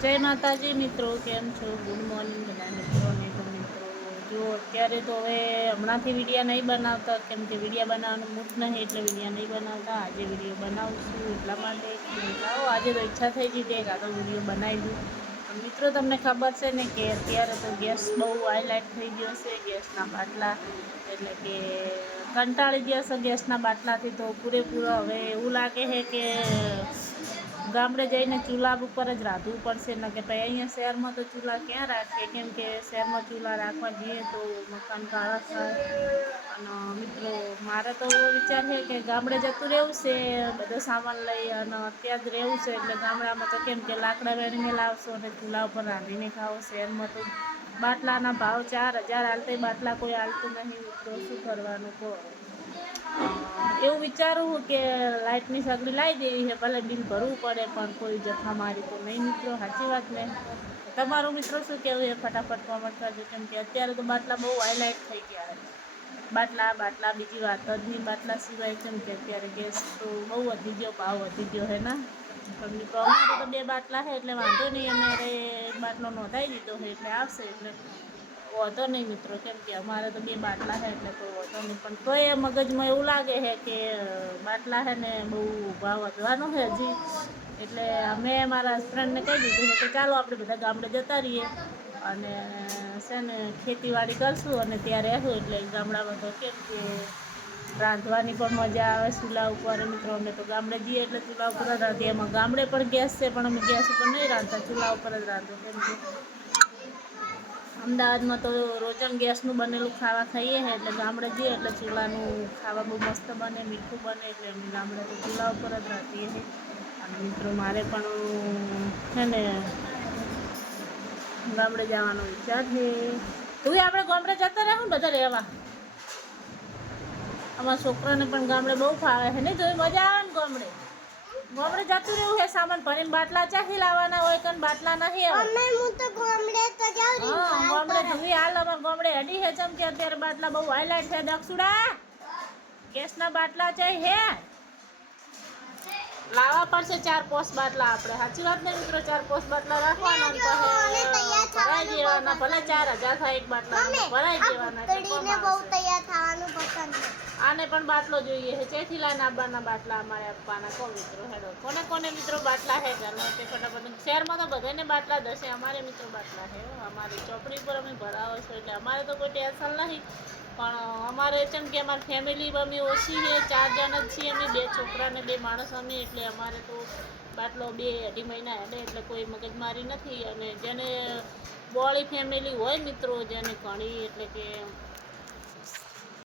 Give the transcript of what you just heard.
જય માતાજી મિત્રો, કેમ છો? ગુડ મોર્નિંગ બધા મિત્રોને. તો મિત્રો જો અત્યારે તો હવે હમણાંથી વિડીયા નહીં બનાવતા, કેમ કે વિડીયા બનાવવાનું મૂડ નહીં એટલે વિડીયા નહીં બનાવતા. આજે વિડીયો બનાવશું એટલા માટે આજે તો ઈચ્છા થઈ ગઈ હતી આ તો વિડીયો બનાવી દઉં. મિત્રો તમને ખબર છે ને કે અત્યારે તો ગેસ બહુ હાઈલાઇટ થઈ ગયો છે, ગેસના બાટલા, એટલે કે કંટાળી ગયા છે ગેસના બાટલાથી. તો પૂરેપૂરો હવે એવું લાગે છે કે ગામડે જઈને ચૂલા ઉપર જ રાંધવું પડશે ને, કે ભાઈ અહીંયા શહેરમાં તો ચૂલા ક્યાં રાખીએ, કેમ કે શહેરમાં ચૂલા રાખવા જઈએ તો મકાન કાળા થાય. અને મિત્રો મારે તો વિચાર છે કે ગામડે જતું રહેવું છે બધો સામાન લઈ અને ત્યાં જ રહેવું છે. એટલે ગામડામાં તો કેમ કે લાકડા વેણીને લાવશો અને ચૂલા ઉપર રાંધીને ખાઓ. શહેરમાં તો બાટલાના ભાવ 4000 હાલતે બાટલા કોઈ હાલતું નહીં. મિત્રો શું કરવાનું કહો? એવું વિચારું કે લાઇટની સગડી લાવી દેવી છે, ભલે બિલ ભરવું પડે પણ કોઈ જથ્થા મારી તો નહીં. મિત્રો સાચી વાત ને? તમારું મિત્રો શું કહેવું એ ફટાફટ કોમેન્ટ કરજો, કેમ કે અત્યારે તો બાટલા બહુ હાઈલાઇટ થઈ ગયા છે. બાટલા બીજી વાત જ નહીં બાટલા સિવાય, કેમ કે અત્યારે ગેસ તો બહુ વધી ગયો, ભાવ વધી ગયો છે ને. પણ મિત્રો અમારે તો 2 બાટલા છે એટલે વાંધો નહીં, અમારે એક બાટલો નોંધાઈ દીધો છે એટલે આવશે એટલે વાંધો નહીં મિત્રો, કેમ કે અમારે તો 2 બાટલા છે એટલે કોઈ વાંધો નહીં. પણ તોય મગજમાં એવું લાગે છે કે બાટલા છે ને બહુ ભાવ વધવાનો છે હજી. એટલે અમે મારા ફ્રેન્ડને કહી દીધું છે કે ચાલો આપણે બધા ગામડે જતા રહીએ અને છે ને ખેતીવાડી કરશું અને ત્યાં રહેશું. એટલે ગામડામાં તો કેમ કે રાંધવાની પણ મજા આવે ચૂલા ઉપર. મિત્રો અમે તો ગામડે જઈએ એટલે ચૂલા ઉપર જ રાંધીએ. એમાં ગામડે પણ ગેસ છે પણ અમે ગેસ ઉપર નહીં રાંધતા, ચૂલા ઉપર જ રાંધો. કેમ કે અમદાવાદમાં તો રોજણ ગેસનું બનેલું ખાવા ખાઈએ છીએ, એટલે ગામડે જઈએ એટલે ચૂલાનું ખાવા બહુ મસ્ત બને, મીઠું બને, એટલે અમે ગામડે તો ચૂલા ઉપર જ રાંધીએ છીએ. અને મિત્રો મારે પણ છે ને ગામડે જવાનો વિચાર છે. તું આપણે ગામડે જતા રહેવું બધા રહેવા. અમારા છોકરાને પણ ગામડે બહુ ફાવે છે ને, તો મજા આવે ને ગામડે. ગામડે જતું રહેવું છે સામાન ભરીને. બાટલા ચાખી લાવવાના હોય કે બાટલા નહીં આવે. ગામડે ધુઈ હાલ અમારે ગામડે હડી છે, ચમ કે અત્યારે બાટલા બહુ હાઈલાઇટ છે. દક્ષુડા ગેસના બાટલા છે હે લાવવા પડશે 4-5 બાટલા આપણે. સાચી વાત ને મિત્રો? 4-5 બાટલા રાખવાના ભરાઈ દેવાના, ભલે 4000 થાય એક બાટલા ભરાઈ દેવાના. આને પણ બાટલો જોઈએ છે. ચેથી લાઈને આવવાના બાટલા અમારે આપવાના કહો મિત્રો? હેડો કોને કોને મિત્રો બાટલા છે ચાલો તે ફટાફટ. શહેરમાં તો બધાને બાટલા જ હશે, અમારે મિત્રો બાટલા છે. અમારી ચોપડી પર અમે ભરાવો છો એટલે અમારે તો કોઈ ટેન્શન નહીં. પણ અમારે જેમ કે અમારી ફેમિલી અમે ઓછી છે, 4 જણ જ છીએ અમે, 2 છોકરા ને 2 માણસ અમે. એટલે અમારે તો બાટલો 2-2.5 મહિના હેડે એટલે કોઈ મગજમારી નથી. અને જેને બોળી ફેમિલી હોય મિત્રો, જેને ઘણી એટલે કે